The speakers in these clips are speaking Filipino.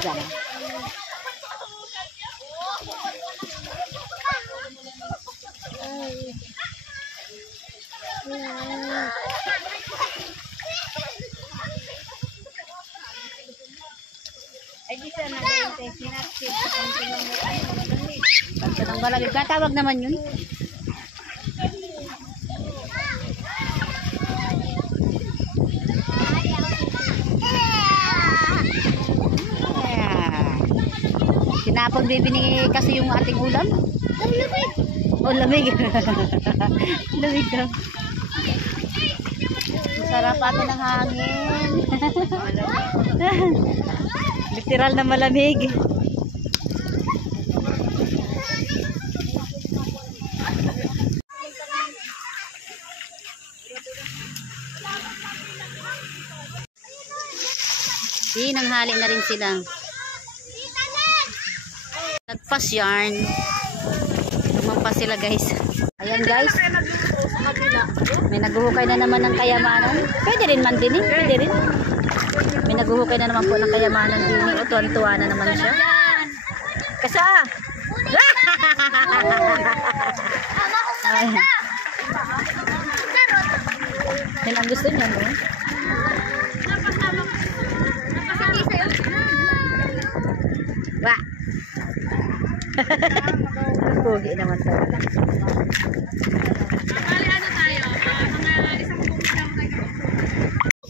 dyan. Ay, di siya nag-iintay. Sinapsip. Pagka ng malamig. Katawag naman yun. Sinapag bibini kasi yung ating ulam. Oh, lamig. Lamig daw. Sarap ato ng hangin. Literal na malamig. Nanghali na rin sila. Nagpas yarn. Lumampas sila guys. Ayan guys. May naghuhukay na naman ng kayamanan. Pwede rin man din eh. Pwede rin. May naghuhukay na naman po ng kayamanan din eh. O tuwan-tuwa na naman siya. Kasa! Yan ang gusto niya no? Wah! Pugi naman tayo. Bali, ano tayo? Mga isang buong lang tayo.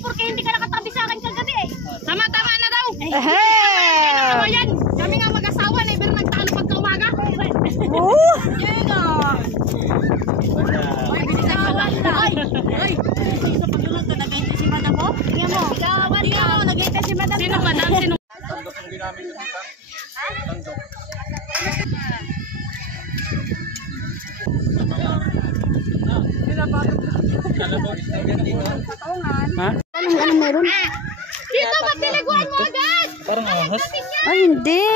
Porque hindi ka nakatabi sa akin kagabi eh. Tama-tama na daw. Ano yan? Kami nga mag-asawa na iba nagtalo pagka umaga. Oo! Yan o. Ay, binigyan ka ba? Ay! Ay! Sa paglulag ka, nag-aintay si madam mo? Tingnan mo. Tingnan mo, nag-aintay si madam. Sino madam? Sino? Tandok ang ginamit ng ikan. Tandok. Ha? Anong meron? Dito, magtiliguan mo agad! Parang ahas. Ay, hindi.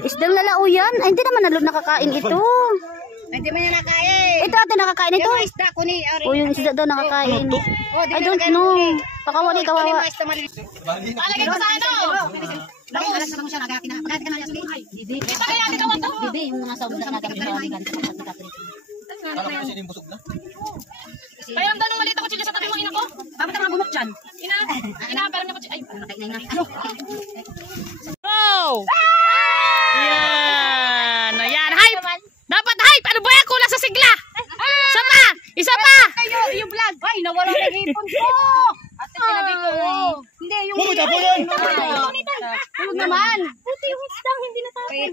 Isdang lalao yan. Ay, hindi naman nakakain ito. Hindi mo niya nakain. Ito ate nakakain ito. Yung isda ko ni O yung isda daw nakakain. I don't know. Pakawali kawawa. Palagay ko sa ano? Alas na mo siya nagakina. Magkati ka na yasli. Bibi. Kaya natin kawan to. Bibi, yung mga sound na natin kinawagan. Alam ko sila yung busog na. Kaya ang tanong malita ko siya sa tabi mo ina ko. Bakit ka mabunok dyan? Ina, parang niya ko siya. Ay, Nakain na ina. Go! Yan! Ayan, hype! Dapat hype! Ano ba yan? Kulang sa sigla! Isa pa! Isa pa! Yung vlog! Ay, nawala na hipon ko! Ate, sinabi ko. Hindi, yung... Huwag ka po yun! Tulog naman! Buti yung isdang, hindi na tayo.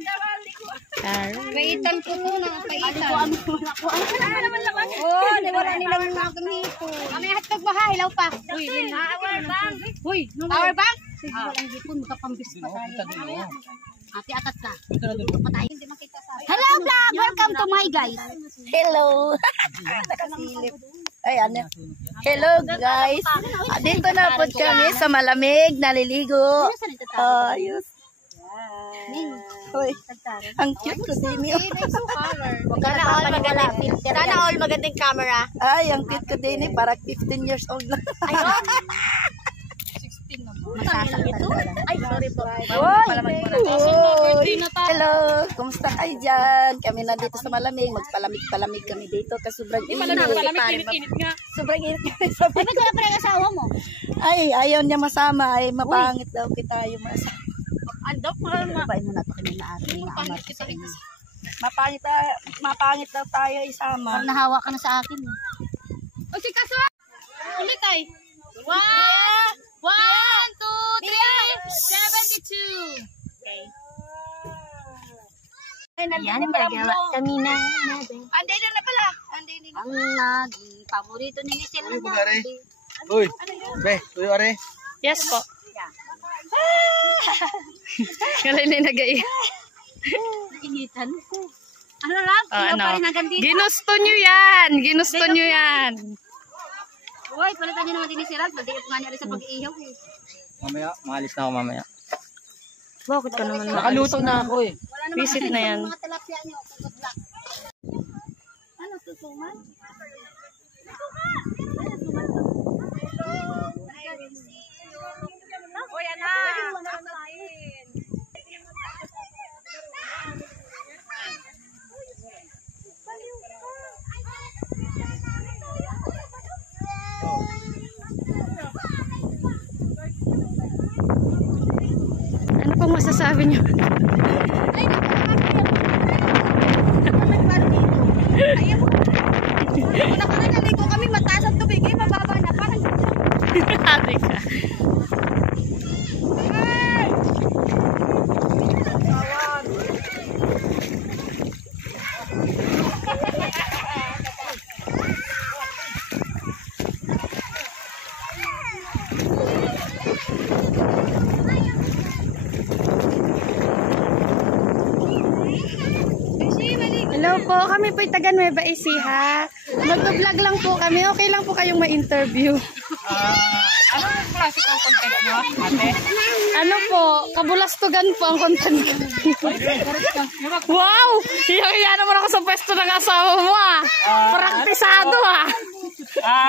Paitan ko muna, paitan. Ano naman laman? Oo, nawala nilang mga ganito. Kami hatag ba ha? Hilaw pa. Uy, power bank! Uy, power bank? Sige, walang hipon, magkapambis pa tayo. Ate, atat ka. Patay. Hindi makita sa akin. Hello vlog! Welcome to my guys. Hello. Ay, ano? Hello guys. Dito na po kami sa malamig, naliligo. Ayos. Hoy. Ang cute ko din yun. Sana all magandang camera. Ay, ang cute ko din eh. Parang 15 years old lang. Ayun. Ay, sorry po. Hello. Kumusta kayo dyan? Kami na dito sa malamig. Magpalamig-palamig kami dito. Kasi sobrang init. Sobrang init kami sa Bakit wala pa rin asawa mo? Ay, ayaw niya masama. Ay, mapangit daw kita yung masama. Andok mo. Babae mo na ito kami na ating maamat sa inyo. Mapangit daw tayo isama. Parang nahawa ka na sa akin. O si Kaso! Ulit ay. 1, 2, 3, 72. Okay. Yan, nagawa kami na. Anday na pala. Anday na. Ang naging paborito ni Michelle na Are. Uy, be, tuyo are. Yes po. Kaya na nagay. Initan. Ano lang? Ano? Pa rin hanggang dito. Ginusto nyo yan. Ginusto nyo yan. Uy, palitan nyo naman din ni Siral. Pagdiit nga niya rin sa pag-iihaw eh. Mamaya, maalis na ako mamaya. Bakit ka naman Nakaluto na ako eh. Visit na yan. Mga tilapia nyo. Good luck. Ano, susuman? Uy, anak! masasabi niyo? Ay, ayaw mo. Una ka na naligo kami, mataas ang tubig, eh, mababa na. Parang Ate ka. Hello po, kami po'y taga Nueva Ecija. Mag-vlog lang po kami. Okay lang po kayong ma-interview. Anong klase ng content nyo, ate? Ano po, kabulastugan po ang content ko. Wow! Iya naman ako sa pwesto ng asawa mo ah. Praktisado ah.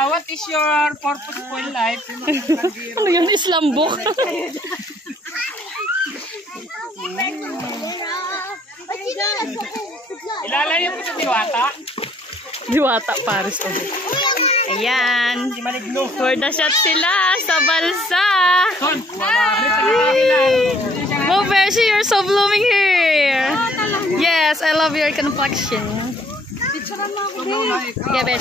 What is your purpose for life? Ano yun, Islam book? Ilalayo ko sa diwata. Diwata Paris. Ayan. For the shot sila sa balsa. Oh, Beshi, you're so blooming here. Yes, I love your complexion. Yeah, Beshi.